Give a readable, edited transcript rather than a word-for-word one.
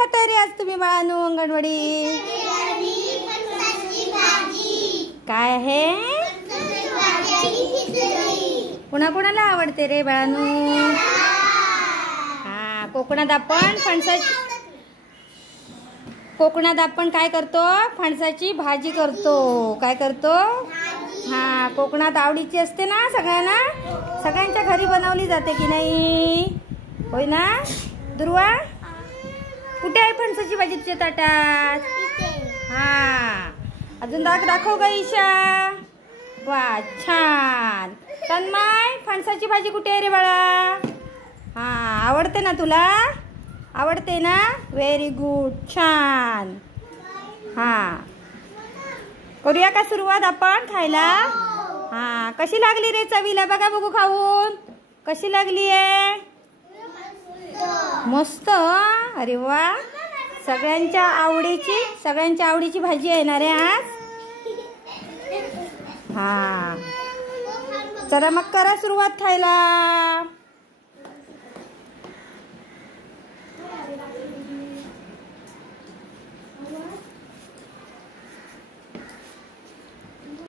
खाताय रे आज तुम्ही बाळांनो अंगणवाडी? काय आहे? कुणाकुणाला आवडते रे बाळांनो? हा, कोकणात आपण काय करतो? फणसाची भाजी करतो. काय करतो? हा, कोकणात आवडीची असते ना सगळ्यांना. सगळ्यांच्या घरी बनवली जाते की नाही? होय ना दुर्वा? कुठे आहे फणसाची भाजी तुझ्या ताटात? हा, अजून दाखव ग ईशा. वा, छान. तन्मय, फणसाची भाजी कुठे आहे रे बाळा? हा, आवडते ना तुला? आवडते ना? व्हेरी गुड, छान. हा, करूया का सुरुवात आपण खायला? हा, कशी लागली रे चवीला? बघा बघू खाऊन कशी लागली आहे. मस्त. अरे वा, सगळ्यांच्या आवडीची भाजी आहे ना रे आज. हा, चला मग करा सुरुवात खायला.